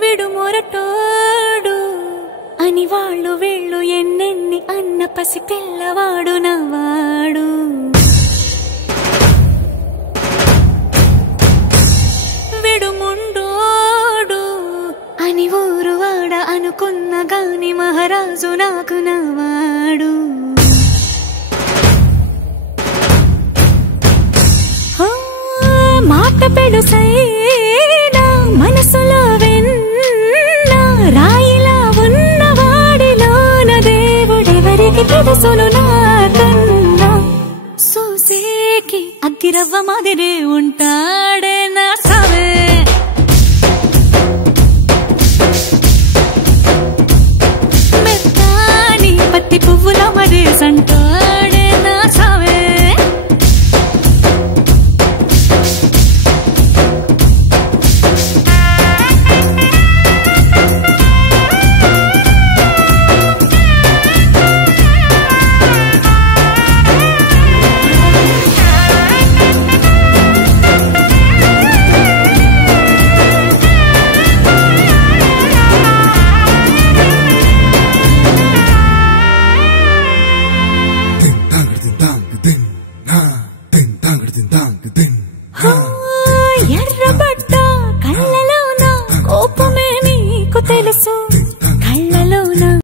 విడు మొరటోడు అని వాళ్ళు వీళ్ళు ఎన్నెన్ని అన్న పసి పిల్లవాడు నవాడు. విడు ముండోడు అని ఊరు వాడ అనుకున్న గాని మహారాజు నాకు నవాడు. మాట పెడుసైనా మనసులో వెన్న రాయిలా ఉన్నవాడిలోన దేవుడెవరికి తెలుసును నాకన్నా. సూసేకి అగ్గిరవ్వ మాదిరే ఉంటాడే నా సవే. మెత్తాని పత్తి పువ్వుల మరే సంటాడే నా సవే. ఎర్రబడ్డ కళ్ళలోన కోపమే నీకు తెలుసు.